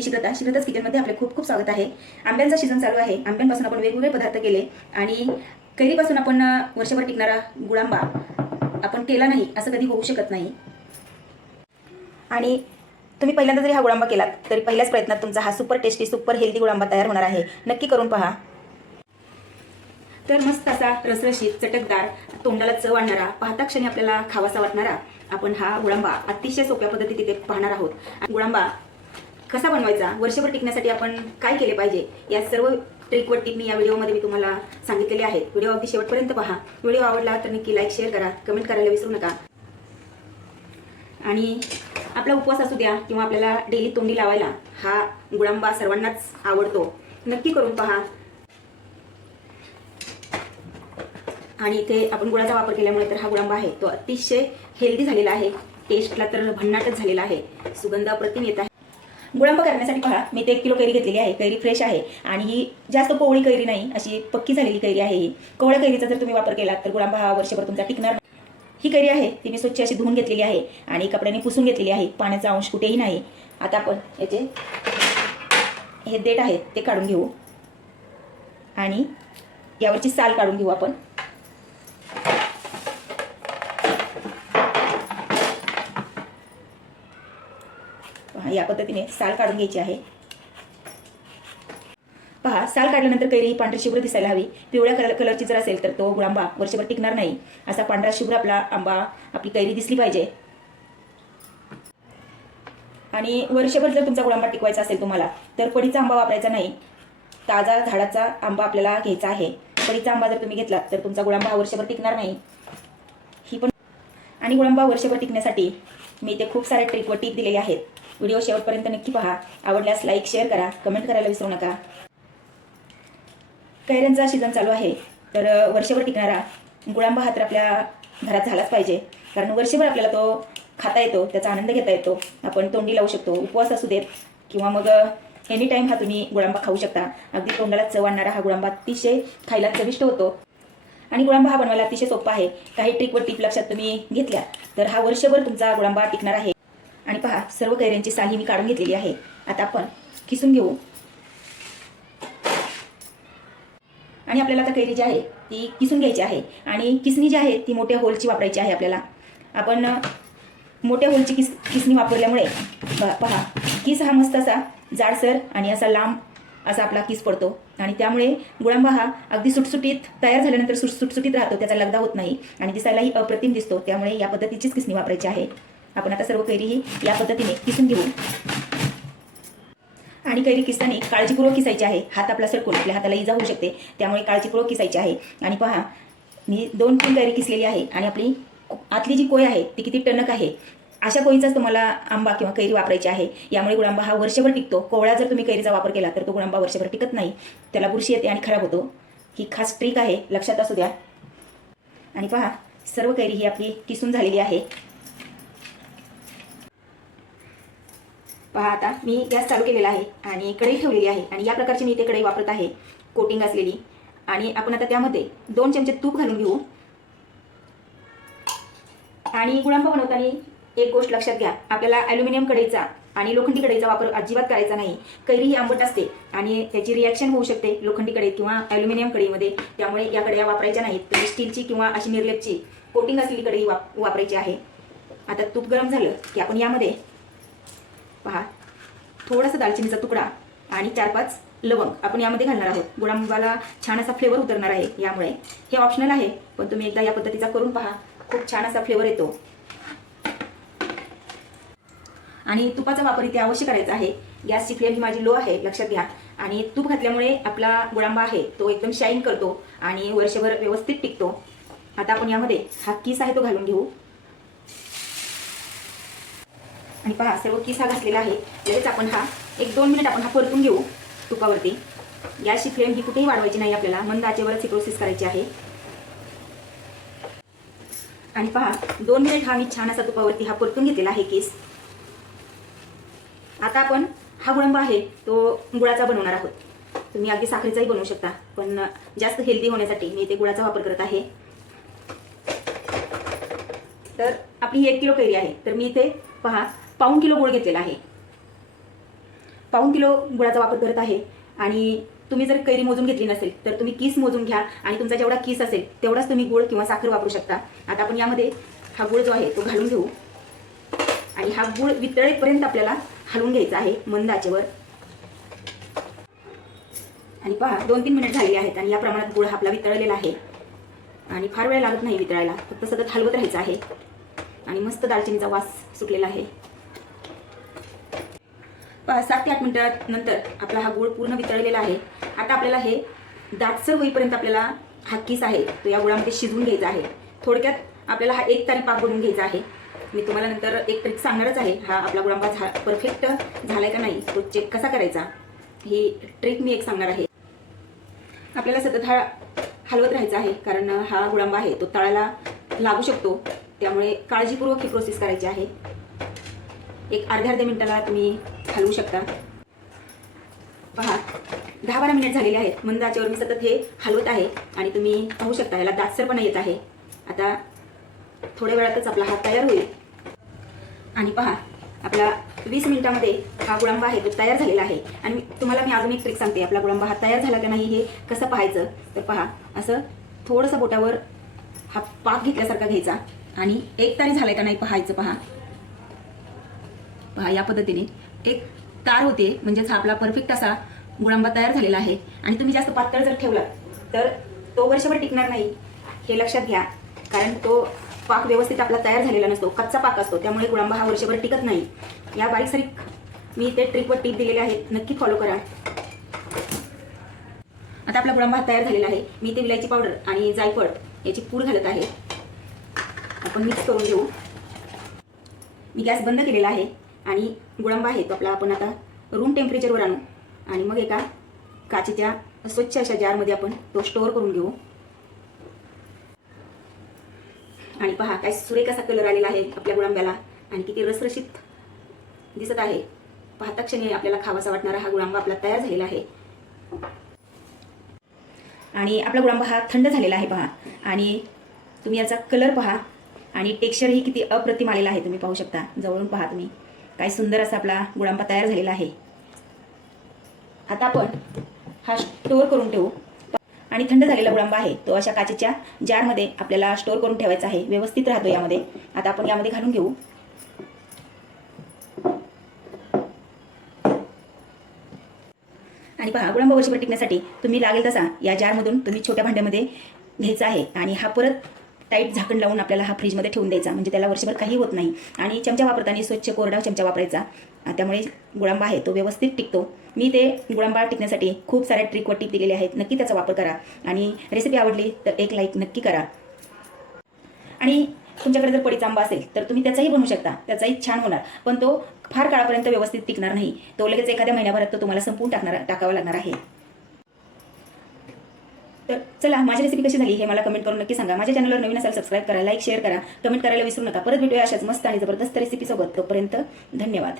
मी शिकता शिकताच किचनमध्ये आपले खूप खूप स्वागत आहे. आंब्यांचा सीझन चालू आहे. आंब्यांपासून आपण वेगवेगळे पदार्थ केले आणि कैरीपासून आपण वर्षभर टिकणारा गुळांबा आपण केला नाही असं कधी होऊ शकत नाही. आणि तुम्ही पहिल्यांदा जरी हा गुळांबा केलात तरी पहिल्याच प्रयत्नात तुमचा हा सुपर टेस्टी सुपर हेल्दी गुळांबा तयार होणार आहे. नक्की करून पहा. तर मस्त असा रसरशीत चटकदार तोंडाला चव आणणारा पाहता क्षणी आपल्याला खावासा वाटणारा आपण हा गुळांबा अतिशय सोप्या पद्धतीत तिथे पाहणार आहोत. गुळांबा कसा बनवायचा? वर्षभर टिकण्यासाठी आपण काय केले पाहिजे? या सर्व ट्रिक टिप मी या व्हिडिओमध्ये मी तुम्हाला सांगितलेले आहेत. व्हिडिओ अगदी शेवटपर्यंत पहा. व्हिडिओ आवडला तर नक्की लाईक शेअर करा. कमेंट करायला विसरू नका. आणि आपला उपवास असू द्या किंवा आपल्याला डेली तोंडी लावायला हा गुळांबा सर्वांनाच आवडतो. नक्की करून पहा. आणि इथे आपण गुळाचा वापर केल्यामुळे तर हा गुळांबा आहे. तो अतिशय हेल्दी झालेला आहे. टेस्टला तर भन्नाटच झालेला आहे. सुगंध अप्रतिम येत आहे. गुळांबा करण्यासाठी पहा मी ते एक किलो कैरी घेतलेली आहे कैरी फ्रेश आहे आणि ही जास्त कोवळी कैरी नाही अशी पक्की झालेली कैरी आहे ही. कोवळ्या कैरीचा जर तुम्ही वापर केला तर गुळांबा हा वर्षभर तुमचा टिकणार ही कैरी आहे ती मी स्वच्छ अशी धुवून घेतलेली आहे आणि कपड्याने पुसून घेतलेली आहे पाण्याचा अंश कुठेही नाही. आता आपण याचे हे देठ आहेत ते काढून घेऊ. आणि यावरची साल काढून घेऊ आपण. पहा या पद्धतीने साल काढून घ्यायची आहे. पहा साल काढल्यानंतर कैरी पांढरी शुभ्र दिसायला हवी. पिवळ्या कलर कलरची जर असेल तर तो गुळांबा वर्षभर टिकणार नाही. असा पांढरा शुभ्र आपला आंबा आपली कैरी दिसली पाहिजे. आणि वर्षभर जर तुमचा गुळांबा टिकवायचा असेल तुम्हाला तर पडीचा आंबा वापरायचा नाही. ताजा झाडाचा आंबा आपल्याला घ्यायचा आहे. पडीचा आंबा जर तुम्ही घेतला तर तुमचा गुळांबा हा वर्षभर टिकणार नाही. ही पण आणि गुळांबा वर्षभर टिकण्यासाठी मी इथे खूप सारे ट्रिक व टीप दिलेले आहेत. व्हिडिओ शेवटपर्यंत नक्की पहा. आवडल्यास लाईक शेअर करा. कमेंट करायला विसरू नका. कैऱ्यांचा सीझन चालू आहे. तर वर्षभर टिकणारा गुळांबा हा तर आपल्या घरात झालाच पाहिजे. कारण वर्षभर आपल्याला तो खाता येतो त्याचा आनंद घेता येतो. आपण तोंडी लावू शकतो उपवास असू देत किंवा मग एनी टाईम हा तुम्ही गुळांबा खाऊ शकता. अगदी तोंडाला चव आणणारा हा गुळांबा अतिशय खायला चविष्ट होतो. आणि गुळांबा हा बनवायला अतिशय सोपा आहे. काही ट्रिक व टीप लक्षात तुम्ही घेतल्या तर हा वर्षभर तुमचा गुळांबा टिकणार आहे. आणि पहा सर्व कैऱ्यांची साली मी काढून घेतलेली आहे. आता आपण किसून घेऊ. आणि आपल्याला आता कैरी जी आहे ती किसून घ्यायची आहे. आणि किसणी जी आहे ती मोठ्या होलची वापरायची आहे आपल्याला. आपण मोठ्या होलची किस किसणी वापरल्यामुळे पहा किस हा मस्त असा जाडसर आणि असा लांब असा आपला किस पडतो. आणि त्यामुळे गुळांबा हा अगदी सुटसुटीत तयार झाल्यानंतर सुट सुटसुटीत राहतो त्याचा लगदा होत नाही. आणि दिसायलाही अप्रतिम दिसतो त्यामुळे या पद्धतीचीच किसणी वापरायची आहे. आपण आता सर्व कैरी ही या पद्धतीने किसून घेऊ. आणि कैरी किसताना काळजीपूर्वक किसायची आहे. हात आपला सरकून आपल्या हाताला इजा होऊ शकते. त्यामुळे काळजीपूर्वक किसायची आहे. आणि पहा मी दोन तीन कैरी किसलेली आहे. आणि आपली आतली जी कोय आहे ती किती टणक आहे? अशा कोयीचाच तुम्हाला आंबा किंवा कैरी वापरायची आहे. यामुळे गुळांबा हा वर्षभर टिकतो. कोवळा जर तुम्ही कैरीचा वापर केला तर तो गुळांबा वर्षभर टिकत नाही. त्याला बुरशी येते आणि खराब होतो. ही खास ट्रिक आहे. लक्षात असू द्या. आणि पहा सर्व कैरी ही आपली किसून झालेली आहे. पहा आता मी गॅस चालू केलेला आहे आणि कढई ठेवलेली आहे आणि या प्रकारची मी इथे कढई वापरत आहे कोटिंग असलेली. आणि आपण आता त्यामध्ये दोन चमचे तूप घालून घेऊ. आणि गुळांबा बनवताना एक गोष्ट लक्षात घ्या आपल्याला ॲल्युमिनियम कढईचा आणि लोखंडी कढईचा वापर अजिबात करायचा नाही. कैरी ही आंबट असते आणि त्याची रिॲक्शन होऊ शकते लोखंडी कढईत किंवा ॲल्युमिनियम कढईमध्ये. त्यामुळे या कढया वापरायच्या नाहीत तर स्टीलची किंवा अशी निर्लेपची कोटिंग असलेली कढई वाप वापरायची आहे. आता तूप गरम झालं की आपण यामध्ये पहा. थोडासा दालचिनीचा तुकडा आणि चार पाच लवंग आपण यामध्ये घालणार आहोत. गुळामुगाला छान असा फ्लेवर उतरणार आहे यामुळे. हे ऑप्शनल आहे पण तुम्ही एकदा या पद्धतीचा करून पहा. खूप छान असा फ्लेवर येतो. आणि तुपाचा वापर इथे अवश्य करायचा आहे. गॅसची फ्लेम ही माझी लो आहे लक्षात घ्या. आणि तूप घातल्यामुळे आपला गुळांबा आहे तो एकदम शाईन करतो आणि वर्षभर व्यवस्थित टिकतो. आता आपण यामध्ये हा किस आहे तो घालून घेऊ. आणि पहा सर्व किसा हा घातलेला आहे. लगेच आपण हा एक दोन मिनिट आपण हा परतून घेऊ तुपावरती. गॅसची फ्लेम ही कुठेही वाढवायची नाही आपल्याला. मंद आचेवरच ही प्रोसेस करायची आहे. आणि पहा दोन मिनिट हा मी छान असा तुपावरती हा परतून घेतलेला आहे केस. आता आपण हा गुळंब आहे तो गुळाचा बनवणार आहोत. तुम्ही अगदी साखरेचाही बनवू शकता पण जास्त हेल्दी होण्यासाठी मी इथे गुळाचा वापर करत आहे. तर आपली एक किलो कैरी आहे. तर मी इथे पहा पाऊण किलो गुळ घेतलेला आहे. पाऊण किलो गुळाचा वापर करत आहे. आणि तुम्ही जर कैरी मोजून घेतली नसेल तर तुम्ही किस मोजून घ्या. आणि तुमचा जेवढा किस असेल तेवढाच तुम्ही गुळ किंवा साखर वापरू शकता. आता आपण यामध्ये हा गुळ जो आहे तो घालून घेऊ. आणि हा गुळ वितळेपर्यंत आपल्याला हलवून घ्यायचा आहे मंद आचेवर आणि पहा दोन तीन मिनिट झालेले आहेत आणि या प्रमाणात गुळ हा आपला वितळलेला आहे. आणि फार वेळ लागत नाही वितळायला फक्त सतत हलवत राहायचं आहे. आणि मस्त दालचिनीचा वास सुटलेला आहे. सात ते आठ मिनिटानंतर आपला हा गूळ पूर्ण वितळलेला आहे. आता आपल्याला हे दाटसर होईपर्यंत आपल्याला हा किस आहे तो या गुळामध्ये शिजवून घ्यायचा आहे. थोडक्यात आपल्याला हा एक तारी पाक बनवून घ्यायचा आहे. मी तुम्हाला नंतर एक ट्रिक सांगणारच आहे हा आपला गुळांबा झा परफेक्ट झालाय का नाही तो चेक कसा करायचा ही ट्रिक मी एक सांगणार आहे. आपल्याला सतत हा हलवत राहायचा आहे कारण हा गुळांबा आहे तो तळाला लागू शकतो. त्यामुळे काळजीपूर्वक ही प्रोसेस करायची आहे. एक अर्ध्या अर्ध्या मिनिटाला तुम्ही हलवू शकता. पहा दहा बारा मिनिट झालेले आहेत. मंद आचेवर मी सतत हे हलवत आहे आणि तुम्ही पाहू शकता याला दाटसरपणा येत आहे. आता थोड्या वेळातच आपला हात तयार होईल. आणि पहा आपला वीस मिनिटामध्ये हा गुळांबा आहे तो तयार झालेला आहे. आणि तुम्हाला मी अजून एक ट्रिक सांगते आपला गुळांबा हा तयार झाला का नाही हे कसं पाहायचं? तर पहा असं थोडंसं बोटावर हा पाक घेतल्यासारखा घ्यायचा. आणि एक तारी झालाय का नाही पाहायचं पहा. पहा या पद्धतीने एक तार होते म्हणजेच हा आपला परफेक्ट असा गुळांबा तयार झालेला आहे. आणि तुम्ही जास्त पातळ जर ठेवला तर तो वर्षभर टिकणार नाही. हे लक्षात घ्या. कारण तो पाक व्यवस्थित आपला तयार झालेला नसतो कच्चा पाक असतो त्यामुळे गुळांबा हा वर्षभर टिकत नाही. या बारीक सारीक मी ते ट्रिकवर टीप दिलेले आहेत. नक्की फॉलो करा. आता आपला गुळांबा हा तयार झालेला आहे. मी ते विलायची पावडर आणि जायफळ याची पूड घालत आहे. आपण मिक्स करून घेऊ. मी गॅस बंद केलेला आहे. आणि गुळंबा आहे तो आपला आपण आता रूम टेम्परेचरवर आणू. आणि मग एका काचेच्या स्वच्छ अशा जारमध्ये आपण तो स्टोअर करून घेऊ. आणि पहा काय सुरेख असा कलर आलेला आहे आपल्या गुळांब्याला. आणि किती रसरशीत दिसत आहे. पाहता क्षणी आपल्याला खावासा वाटणारा हा गुळांबा आपला तयार झालेला आहे. आणि आपला गुळांबा हा थंड झालेला आहे पहा. आणि तुम्ही याचा कलर पहा. आणि टेक्स्चरही किती अप्रतिम आलेला आहे तुम्ही पाहू शकता. जवळून पहा तुम्ही. काय सुंदर असा आपला गुळांबा तयार झालेला आहे. आता आपण हा स्टोअर करून ठेवू. आणि थंड झालेला गुळांबा आहे तो अशा काचेच्या जारमध्ये आपल्याला स्टोअर करून ठेवायचा आहे व्यवस्थित राहतो यामध्ये. आता आपण यामध्ये घालून घेऊ. आणि पहा गुळांबा वर्षभर टिकण्यासाठी तुम्ही लागेल तसा या जारमधून तुम्ही छोट्या भांड्यामध्ये घ्यायचा आहे. आणि हा परत टाईट झाकण लावून आपल्याला हा फ्रीजमध्ये ठेवून द्यायचा. म्हणजे त्याला वर्षभर काही होत नाही. आणि चमचा वापरताना स्वच्छ कोरडा चमचा वापरायचा. त्यामुळे गुळांबा आहे तो व्यवस्थित टिकतो. मी ते गुळांबा टिकण्यासाठी खूप साऱ्या ट्रिक व टिप दिलेले आहेत. नक्की त्याचा वापर करा. आणि रेसिपी आवडली तर एक लाईक नक्की करा. आणि तुमच्याकडे जर पडीचा आंबा असेल तर तुम्ही त्याचाही बनवू शकता. त्याचाही छान होणार. पण तो फार काळापर्यंत व्यवस्थित टिकणार नाही. तो लगेच एखाद्या महिन्याभरात तो तुम्हाला संपवून टाकणार टाकावा लागणार आहे. तर चला माझी रेसिपी कशी झाली हे मला कमेंट करून नक्की सांगा. माझ्या चॅनलवर नवीन असाल सबस्क्राईब करा लाईक शेअर करा. कमेंट करायला विसरू नका. परत भेटूया अशाच मस्त आणि जबरदस्त रेसिपीसोबत तोपर्यंत धन्यवाद.